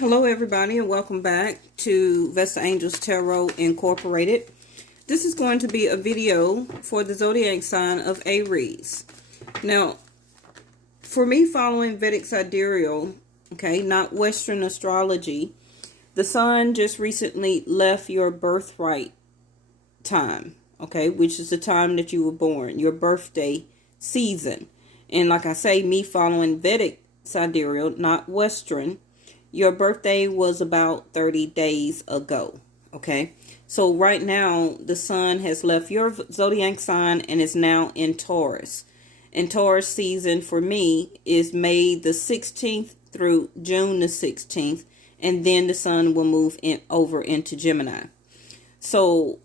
Hello everybody and welcome back to Vesta Angels Tarot Incorporated. This is going to be a video for the zodiac sign of Aries. Now, for me following Vedic sidereal, okay, not Western astrology, the sun just recently left your birthright time, okay, which is the time that you were born, your birthday season. And like I say, me following Vedic sidereal, not Western, your birthday was about 30 days ago, okay? So right now, the sun has left your zodiac sign and is now in Taurus. And Taurus season for me is May the 16th through June the 16th. And then the sun will move over into Gemini. So,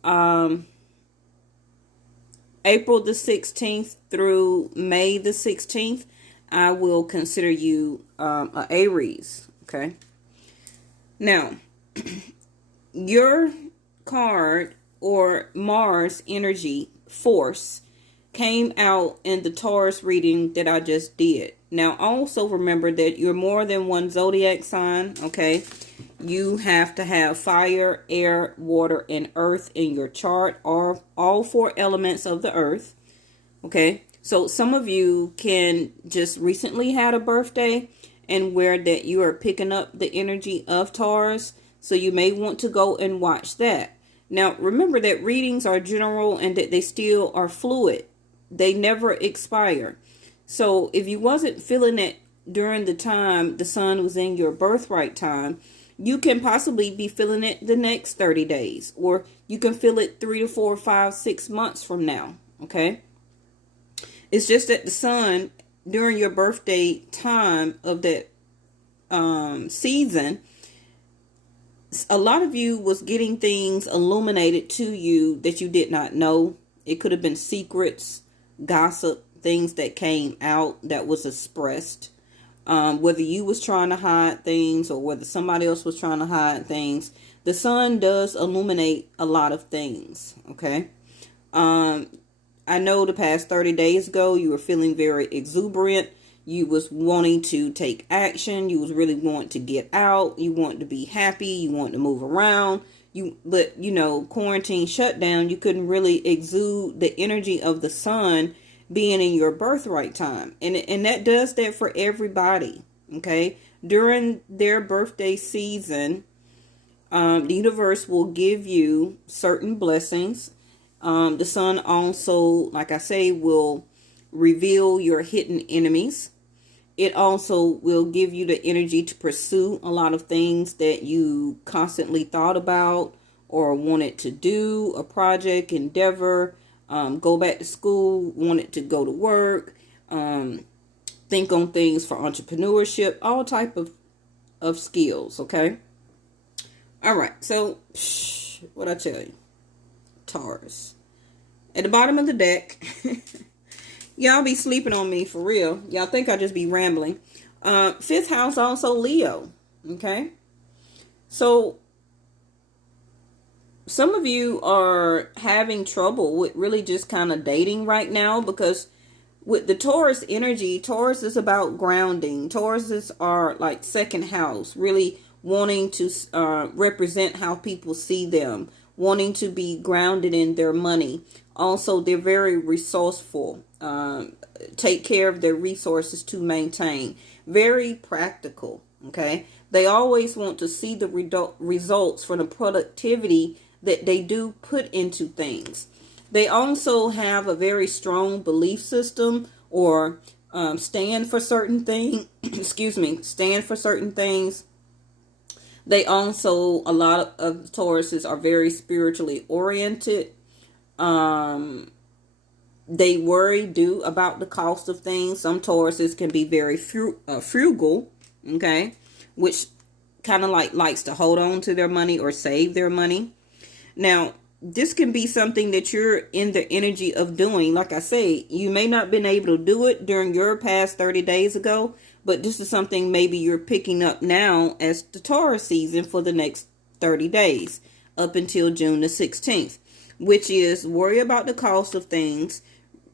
April the 16th through May the 16th, I will consider you a Aries. Okay. Now, your card or Mars energy force came out in the Taurus reading that I just did. Now, also remember that you're more than one zodiac sign. Okay. You have to have fire, air, water, and earth in your chart, or all four elements of the earth. Okay. So some of you can just recently had a birthday and where that you are picking up the energy of Taurus. So you may want to go and watch that. Now, remember that readings are general and that they still are fluid. They never expire. So if you wasn't feeling it during the time the sun was in your birthright time, you can possibly be feeling it the next 30 days. Or you can feel it 3 to 4, 5, 6 months from now. Okay? It's just that the sun during your birthday time of that season, a lot of you was getting things illuminated to you that you did not know. It could have been secrets, gossip, things that came out that was expressed. Whether you was trying to hide things or whether somebody else was trying to hide things, the sun does illuminate a lot of things. Okay. I know the past 30 days ago, you were feeling very exuberant. You was wanting to take action. You was really wanting to get out. You want to be happy. You want to move around. But quarantine shutdown, you couldn't really exude the energy of the sun being in your birthright time. And that does that for everybody. Okay. During their birthday season, the universe will give you certain blessings. The sun also, like I say, will reveal your hidden enemies. It also will give you the energy to pursue a lot of things that you constantly thought about or wanted to do, a project, endeavor, go back to school, wanted to go to work, think on things for entrepreneurship, all type of skills, okay? All right, so what I tell you? Taurus. At the bottom of the deck, y'all be sleeping on me for real. Y'all think I just be rambling. Fifth house also Leo. Okay. So some of you are having trouble with really just kind of dating right now because with the Taurus energy, Taurus is about grounding. Tauruses are like second house, really wanting to represent how people see them, wanting to be grounded in their money. Also, they're very resourceful. Take care of their resources to maintain. Very practical. Okay. They always want to see the results from the productivity that they do put into things. They also have a very strong belief system or stand for certain things. Stand for certain things. They also, a lot of Tauruses are very spiritually oriented. They worry about the cost of things. Some Tauruses can be very frugal, okay, which kind of likes to hold on to their money or save their money. Now, this can be something that you're in the energy of doing. Like I say, you may not have been able to do it during your past 30 days ago, but this is something maybe you're picking up now as the Taurus season for the next 30 days up until June the 16th, which is worry about the cost of things,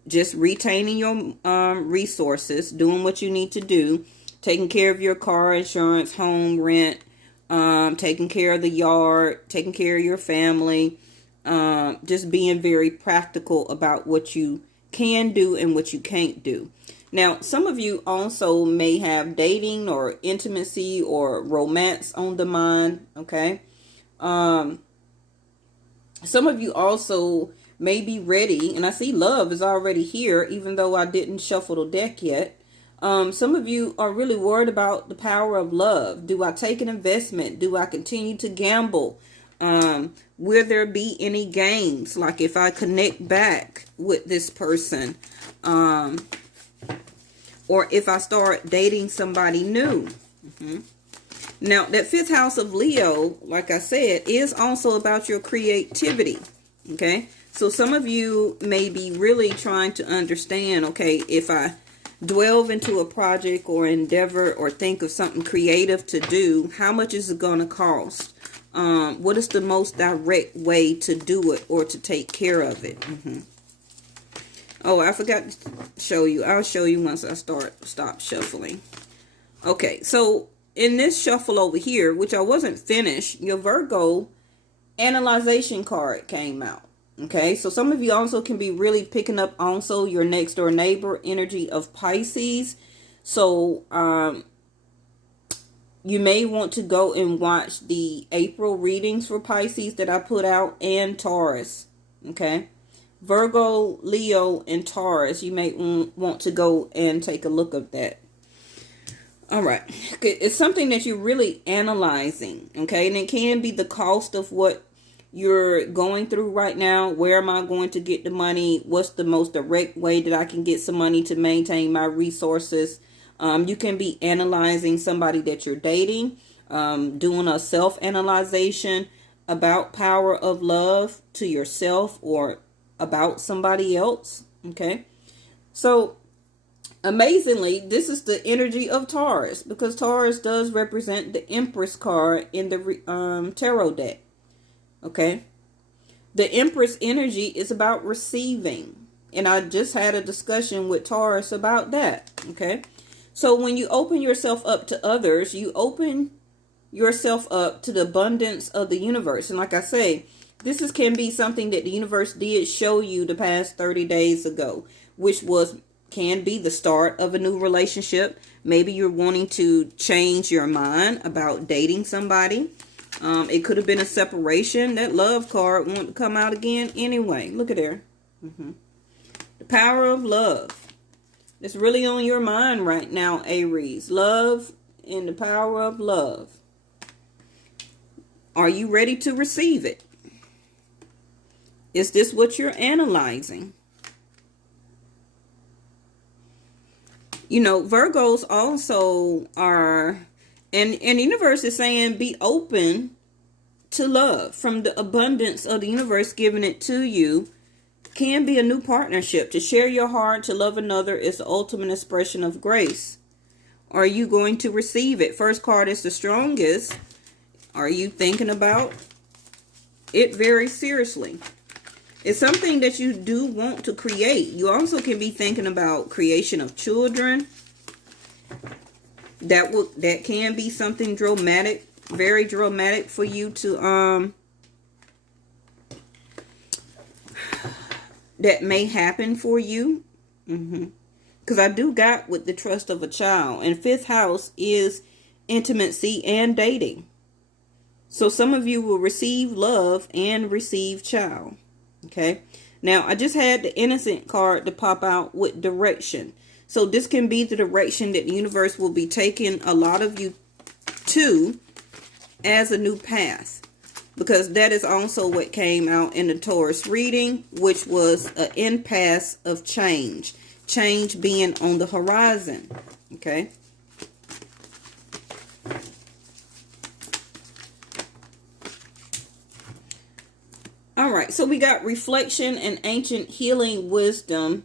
just retaining your resources, doing what you need to do, taking care of your car insurance, home rent, taking care of the yard, taking care of your family, just being very practical about what you can do and what you can't do. Now, some of you also may have dating or intimacy or romance on the mind, okay? Some of you also may be ready, and I see love is already here, even though I didn't shuffle the deck yet. Some of you are really worried about the power of love. Do I take an investment? Do I continue to gamble? Will there be any games? Like if I connect back with this person, or if I start dating somebody new. Now, that fifth house of Leo, like I said, is also about your creativity. Okay, so some of you may be really trying to understand, okay, if I delve into a project or endeavor or think of something creative to do, how much is it going to cost? What is the most direct way to do it or to take care of it? Oh, I forgot to show you. I'll show you once I stop shuffling. Okay, so in this shuffle over here, which I wasn't finished, your Virgo analyzation card came out. Okay, so some of you also can be really picking up also your next door neighbor energy of Pisces. So you may want to go and watch the April readings for Pisces that I put out, and Taurus. Okay, Virgo, Leo, and Taurus. You may want to go and take a look at that. All right, it's something that you're really analyzing. Okay, and it can be the cost of what you're going through right now. Where am I going to get the money? What's the most direct way that I can get some money to maintain my resources? You can be analyzing somebody that you're dating, doing a self-analyzation about power of love to yourself or about somebody else. Okay, so amazingly, this is the energy of Taurus, because Taurus does represent the Empress card in the tarot deck. Okay, the Empress energy is about receiving, and I just had a discussion with Taurus about that. Okay, so when you open yourself up to others, you open yourself up to the abundance of the universe. And like I say, this can be something that the universe did show you the past 30 days ago, which can be the start of a new relationship. Maybe you're wanting to change your mind about dating somebody. It could have been a separation. That love card won't to come out again anyway. Look at there. The power of love. It's really on your mind right now, Aries. Love and the power of love. Are you ready to receive it? Is this what you're analyzing? You know, Virgos also are, and the universe is saying, be open to love. From the abundance of the universe giving it to you, can be a new partnership. To share your heart, to love another, is the ultimate expression of grace. Are you going to receive it? First card is the strongest. Are you thinking about it very seriously? It's something that you do want to create. You also can be thinking about creation of children. That can be something dramatic, very dramatic for you to that may happen for you. Because I do got with the trust of a child, and fifth house is intimacy and dating. So some of you will receive love and receive child. Okay, now I just had the innocent card to pop out with direction. So this can be the direction that the universe will be taking a lot of you to as a new path, because that is also what came out in the Taurus reading, which was an impasse of change being on the horizon. Okay, all right, so we got reflection and ancient healing wisdom.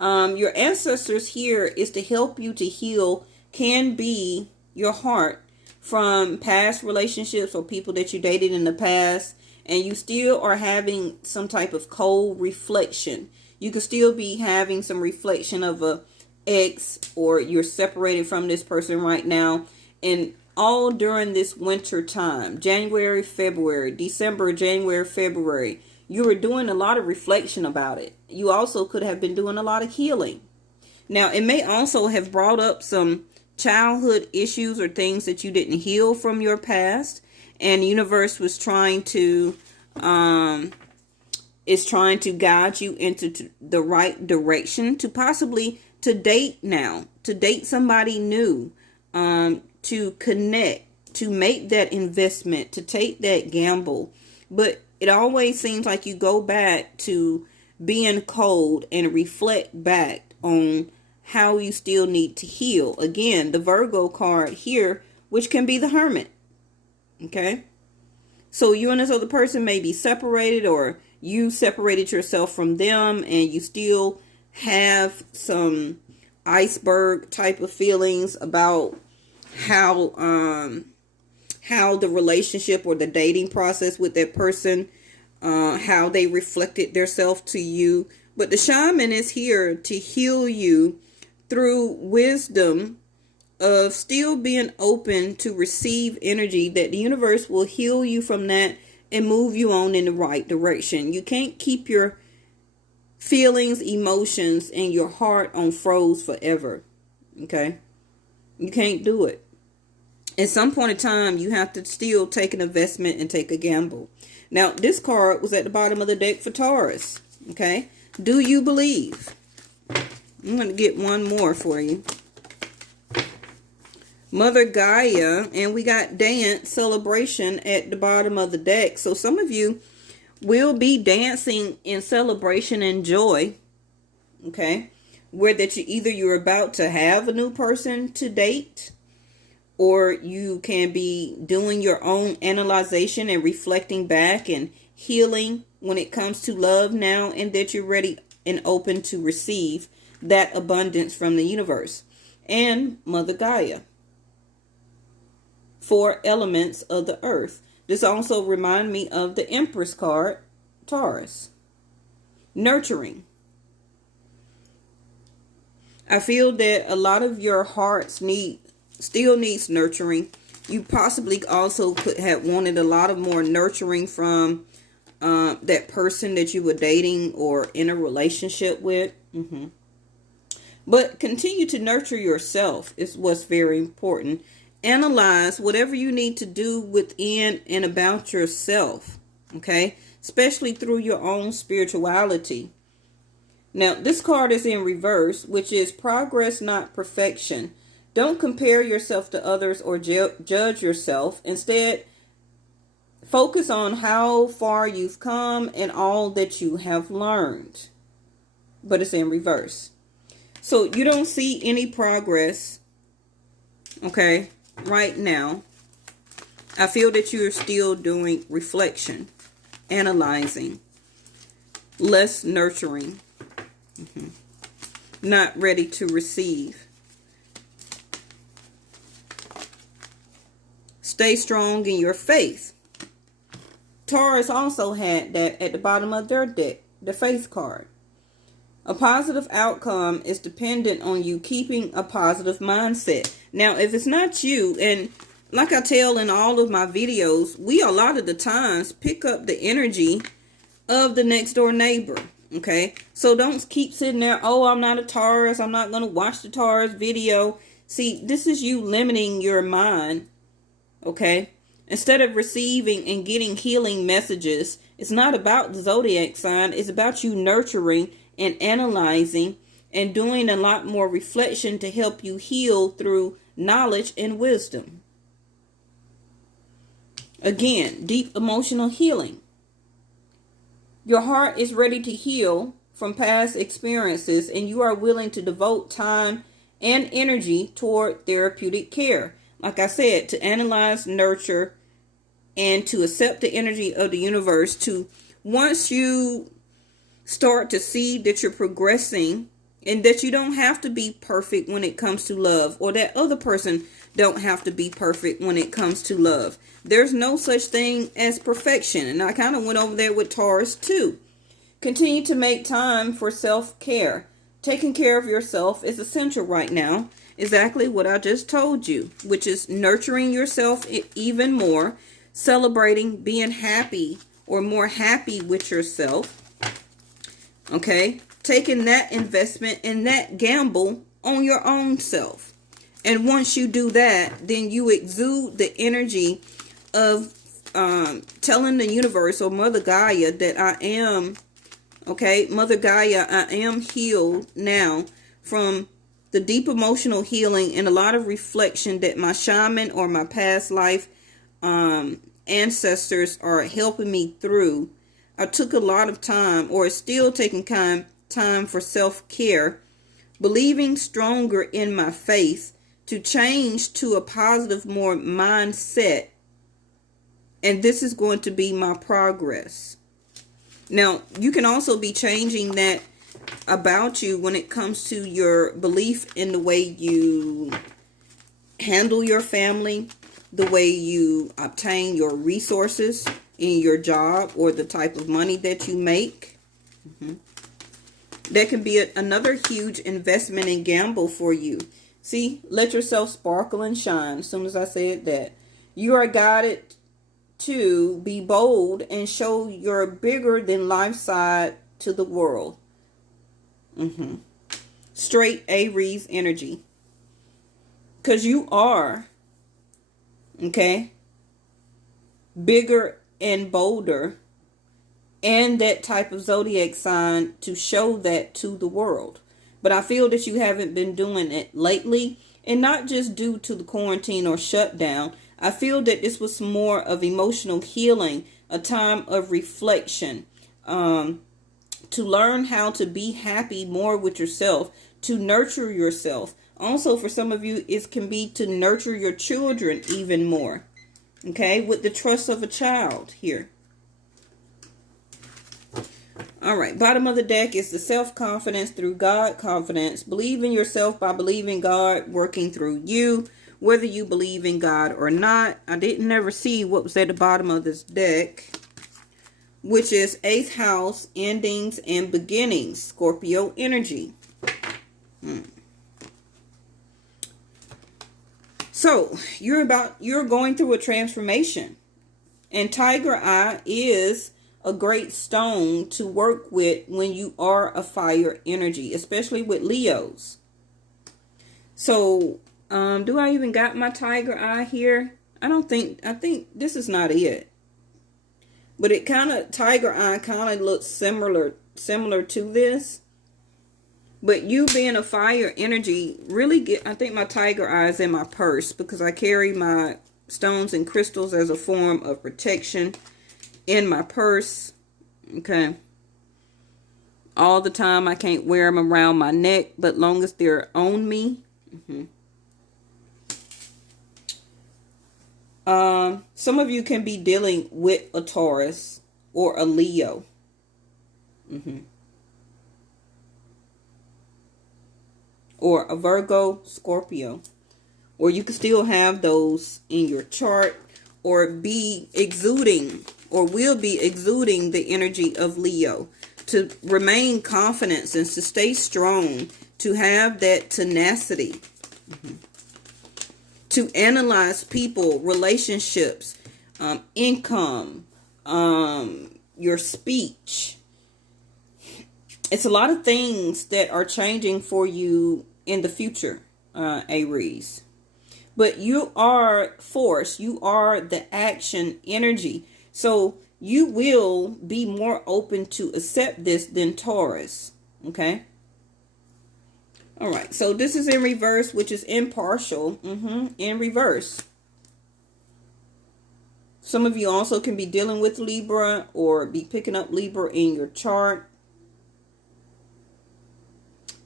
Your ancestors here is to help you to heal, can be your heart, from past relationships or people that you dated in the past, and you still are having some type of cold reflection. You could still be having some reflection of a ex, or you're separated from this person right now, And all during this winter time, January, February, December, January, February, you were doing a lot of reflection about it. You also could have been doing a lot of healing. Now, it may also have brought up some childhood issues or things that you didn't heal from your past. And the universe was trying to, is trying to guide you into the right direction to possibly to date now, to date somebody new, to connect, to make that investment, to take that gamble. But it always seems like you go back to being cold and reflect back on how you still need to heal. Again, the Virgo card here, which can be the Hermit. Okay? So you and this other person may be separated, or you separated yourself from them and you still have some iceberg type of feelings about how the relationship or the dating process with that person, how they reflected their self to you. But the shaman is here to heal you through wisdom of still being open to receive energy, that the universe will heal you from that and move you on in the right direction. You can't keep your feelings, emotions, and your heart on froze forever. Okay? You can't do it. At some point in time, you have to still take an investment and take a gamble. Now, this card was at the bottom of the deck for Taurus. Okay? Do you believe? I'm going to get one more for you. Mother Gaia, and we got dance celebration at the bottom of the deck. So some of you will be dancing in celebration and joy. Okay? Where that you're about to have a new person to date, or you can be doing your own analyzation and reflecting back and healing when it comes to love now, and that you're ready and open to receive that abundance from the universe. And Mother Gaia, 4 elements of the earth. This also reminds me of the Empress card, Taurus. Nurturing. I feel that a lot of your hearts still needs nurturing. You possibly also could have wanted a lot of more nurturing from that person that you were dating or in a relationship with. But continue to nurture yourself is what's very important. Analyze whatever you need to do within and about yourself. Okay? Especially through your own spirituality. Now, this card is in reverse, which is progress, not perfection. Don't compare yourself to others or judge yourself. Instead, focus on how far you've come and all that you have learned. But it's in reverse. So you don't see any progress, okay, right now. I feel that you're still doing reflection, analyzing, less nurturing, not ready to receive. Stay strong in your faith. Taurus also had that at the bottom of their deck, the faith card. A positive outcome is dependent on you keeping a positive mindset. Now, if it's not you, and like I tell in all of my videos, we a lot of the times pick up the energy of the next door neighbor. Okay, so don't keep sitting there, oh, I'm not a Taurus, I'm not going to watch the Taurus video. See, this is you limiting your mind. Okay, instead of receiving and getting healing messages, it's not about the zodiac sign. It's about you nurturing and analyzing and doing a lot more reflection to help you heal through knowledge and wisdom. Again, deep emotional healing. Your heart is ready to heal from past experiences, and you are willing to devote time and energy toward therapeutic care. Like I said, to analyze, nurture, and to accept the energy of the universe. To once you start to see that you're progressing and that you don't have to be perfect when it comes to love, or that other person don't have to be perfect when it comes to love. There's no such thing as perfection. And I kind of went over there with Taurus too. Continue to make time for self-care. Taking care of yourself is essential right now. exactly what I just told you, which is nurturing yourself even more, celebrating being happy or more happy with yourself. Okay, taking that investment and that gamble on your own self. And once you do that, then you exude the energy of telling the universe or Mother Gaia that I am, okay, Mother Gaia, I am healed now from the deep emotional healing and a lot of reflection that my shaman or my past life ancestors are helping me through. I took a lot of time, or is still taking time for self-care, believing stronger in my faith to change to a positive more mindset. And this is going to be my progress. Now, you can also be changing that about you when it comes to your belief in the way you handle your family, the way you obtain your resources in your job, or the type of money that you make. That can be another huge investment and gamble for you. See, let yourself sparkle and shine. As soon as I said that, you are guided to be bold and show your bigger than life side to the world. Straight Aries energy. Because you are, okay, bigger and bolder, and that type of zodiac sign to show that to the world. But I feel that you haven't been doing it lately, and not just due to the quarantine or shutdown. I feel that this was more of emotional healing, a time of reflection, to learn how to be happy more with yourself, to nurture yourself. Also, for some of you, it can be to nurture your children even more. Okay, with the trust of a child here. All right, bottom of the deck is the self-confidence through God confidence. Believe in yourself by believing God working through you, whether you believe in God or not. I didn't never see what was at the bottom of this deck, which is 8th house, endings and beginnings, Scorpio energy. So, you're going through a transformation. And Tiger Eye is a great stone to work with when you are a fire energy, especially with Leos. So, do I even got my Tiger Eye here? I think this is not it. But it kind of, Tiger Eye kind of looks similar to this. But you being a fire energy, really I think my Tiger Eye is in my purse, because I carry my stones and crystals as a form of protection in my purse. Okay. All the time. I can't wear them around my neck, but long as they're on me. Some of you can be dealing with a Taurus or a Leo. Or a Virgo, Scorpio. Or you can still have those in your chart, or be exuding, or will be exuding the energy of Leo. To remain confident and to stay strong, to have that tenacity. To analyze people, relationships, income, your speech. It's a lot of things that are changing for you in the future, Aries. But you are force. You are the action energy. So you will be more open to accept this than Taurus. Okay? All right. So this is in reverse, which is impartial. In reverse. Some of you also can be dealing with Libra, or be picking up Libra in your chart.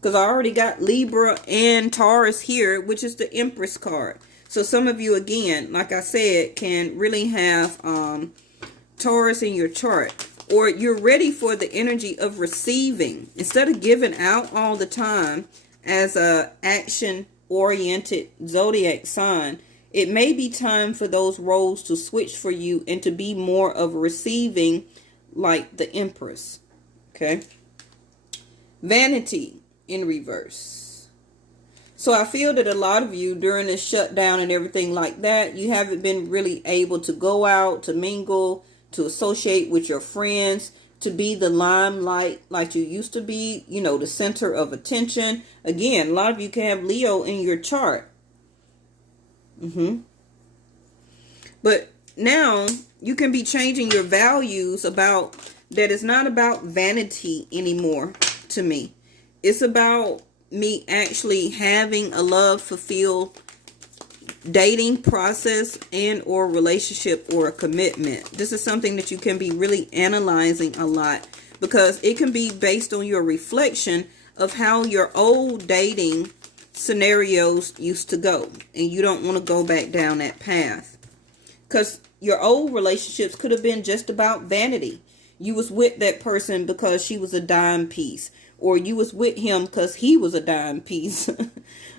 Because I already got Libra and Taurus here, which is the Empress card. So some of you, again, like I said, can really have Taurus in your chart. Or you're ready for the energy of receiving. Instead of giving out all the time as a action-oriented zodiac sign, it may be time for those roles to switch for you and to be more of receiving, like the Empress. Okay? Vanity in reverse. So I feel that a lot of you during this shutdown and everything like that, you haven't been really able to go out, to mingle, to associate with your friends, to be the limelight like you used to be, you know, the center of attention. Again, a lot of you can have Leo in your chart. But now you can be changing your values about that. It's not about vanity anymore to me. It's about me actually having a love fulfilled dating process and or relationship or a commitment. This is something that you can be really analyzing a lot, because it can be based on your reflection of how your old dating scenarios used to go, and you don't want to go back down that path, because your old relationships could have been just about vanity. You was with that person because she was a dime piece, or you was with him because he was a dime piece.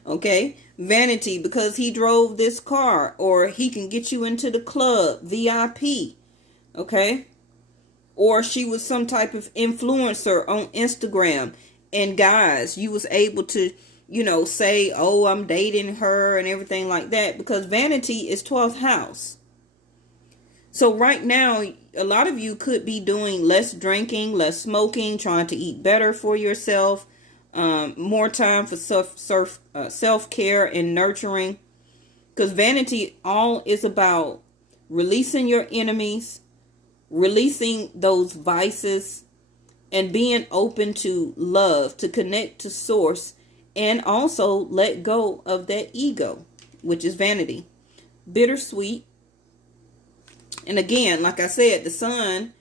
Okay? Vanity because he drove this car, or he can get you into the club, VIP. Okay? Or she was some type of influencer on Instagram. And guys, you was able to, you know, say, oh, I'm dating her and everything like that, because vanity is 12th house. So right now, a lot of you could be doing less drinking, less smoking, trying to eat better for yourself, more time for self-care and nurturing. Because vanity all is about releasing your enemies, releasing those vices, and being open to love, to connect to source, and also let go of that ego, which is vanity. Bittersweet. And again, like I said, the sun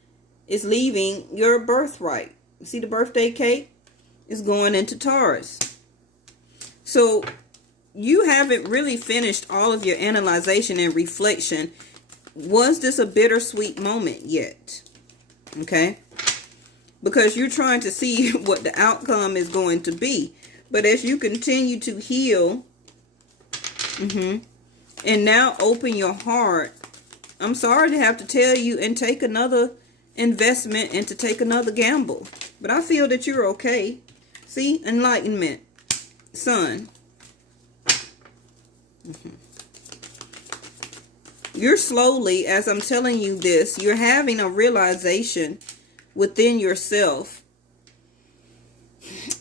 is leaving your birthright. You see the birthday cake? It's going into Taurus. So you haven't really finished all of your analyzation and reflection. Was this a bittersweet moment yet? Okay? Because you're trying to see what the outcome is going to be. But as you continue to heal, and now open your heart, I'm sorry to have to tell you, and take another investment and to take another gamble. But I feel that you're okay. See? Enlightenment. Sun. You're slowly, as I'm telling you this, you're having a realization within yourself.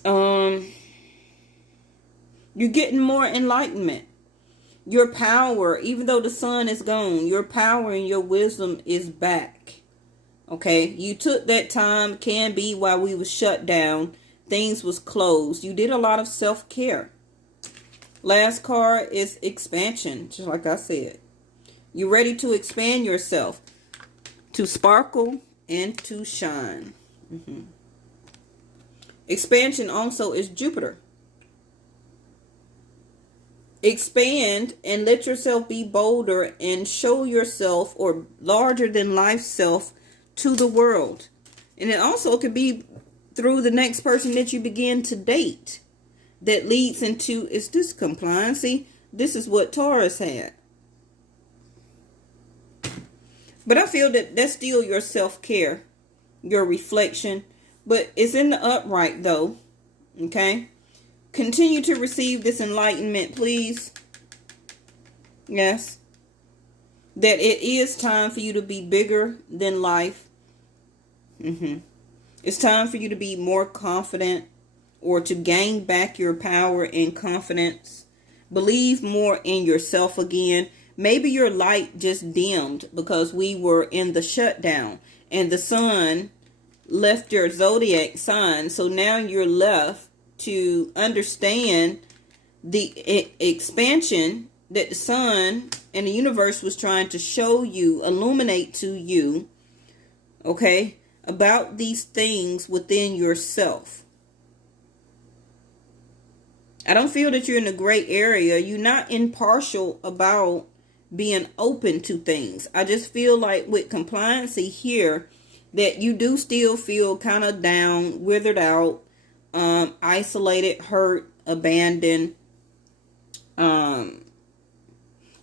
You're getting more enlightenment. Your power, even though the sun is gone, your power and your wisdom is back. Okay? You took that time, can be while we was shut down. Things was closed. You did a lot of self-care. Last card is expansion, just like I said. You're ready to expand yourself, to sparkle and to shine. Expansion also is Jupiter. Expand and let yourself be bolder and show yourself, or larger than life self, to the world. And it also could be through the next person that you begin to date. That leads into, is this compliance? See, this is what Taurus had. But I feel that that's still your self-care, your reflection. But it's in the upright though. Okay? Continue to receive this enlightenment, please. Yes. That it is time for you to be bigger than life. It's time for you to be more confident, or to gain back your power and confidence. Believe more in yourself again. Maybe your light just dimmed because we were in the shutdown and the sun left your zodiac sign. So now you're left to understand the expansion that the sun and the universe was trying to show you, illuminate to you, okay, about these things within yourself. I don't feel that you're in a gray area. You're not impartial about being open to things. I just feel like with compliancy here, that you do still feel kind of down, withered out, isolated, hurt, abandoned.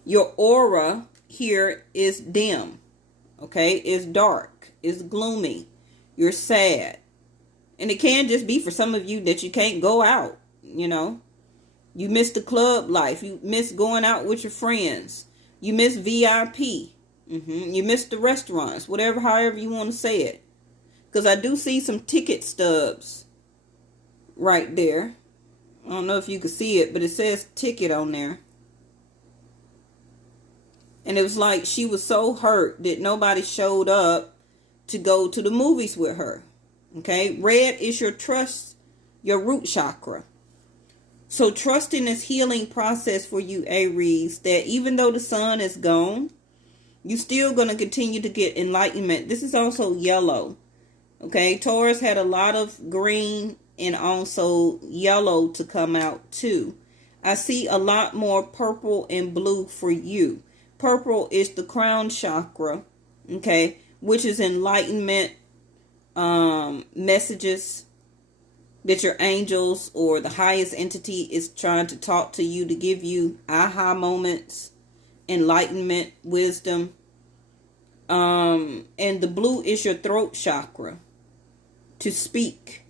Your aura here is dim. Okay? It's dark. It's gloomy. You're sad. And it can just be for some of you that you can't go out, you know. You miss the club life. You miss going out with your friends. You miss VIP. You miss the restaurants. Whatever, however you want to say it. Because I do see some ticket stubs right there. I don't know if you can see it, but it says ticket on there. And it was like she was so hurt that nobody showed up to go to the movies with her. Okay? Red is your trust, your root chakra. So trusting this healing process for you, Aries, that even though the sun is gone, you're still going to continue to get enlightenment. This is also yellow. Okay? Taurus had a lot of green and also yellow to come out too. I see a lot more purple and blue for you. Purple is the crown chakra, okay, which is enlightenment, messages that your angels or the highest entity is trying to talk to you to give you aha moments, enlightenment, wisdom. And the blue is your throat chakra, to speak.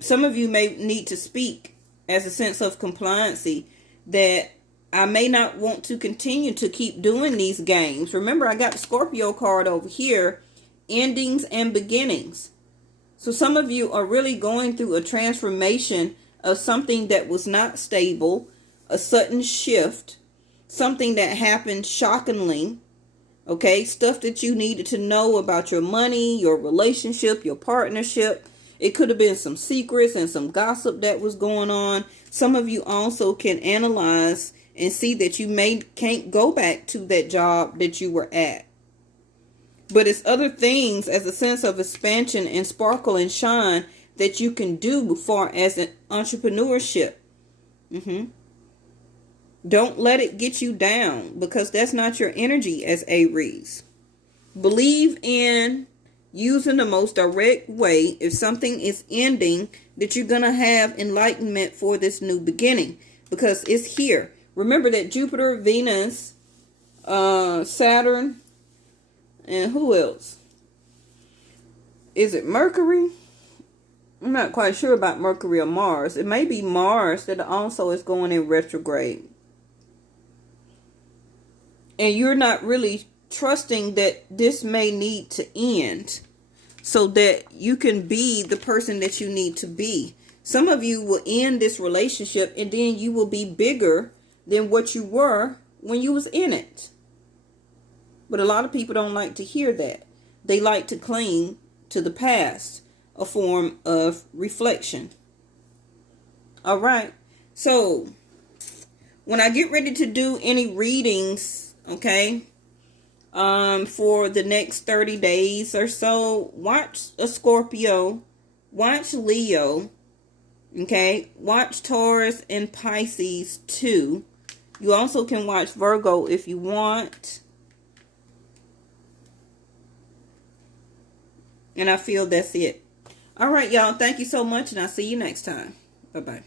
Some of you may need to speak as a sense of compliancy that I may not want to continue to keep doing these games. Remember, I got the Scorpio card over here, endings and beginnings. So some of you are really going through a transformation of something that was not stable, a sudden shift, something that happened shockingly. Okay, stuff that you needed to know about your money, your relationship, your partnership. It could have been some secrets and some gossip that was going on. Some of you also can analyze and see that you can't go back to that job that you were at. But it's other things as a sense of expansion and sparkle and shine that you can do far as an entrepreneurship. Don't let it get you down, because that's not your energy as Aries. Believe in using the most direct way. If something is ending, that you're going to have enlightenment for this new beginning, because it's here. Remember that Jupiter, Venus, Saturn, and who else? Is it Mercury? I'm not quite sure about Mercury or Mars. It may be Mars that also is going in retrograde. And you're not really trusting that this may need to end so that you can be the person that you need to be. Some of you will end this relationship and then you will be bigger than what you were when you was in it. But a lot of people don't like to hear that. They like to cling to the past, a form of reflection. All right. So when I get ready to do any readings, okay, for the next 30 days or so, watch a Scorpio, watch Leo, okay, watch Taurus and Pisces too. You also can watch Virgo if you want. And I feel that's it. All right, y'all. Thank you so much, and I'll see you next time. Bye-bye.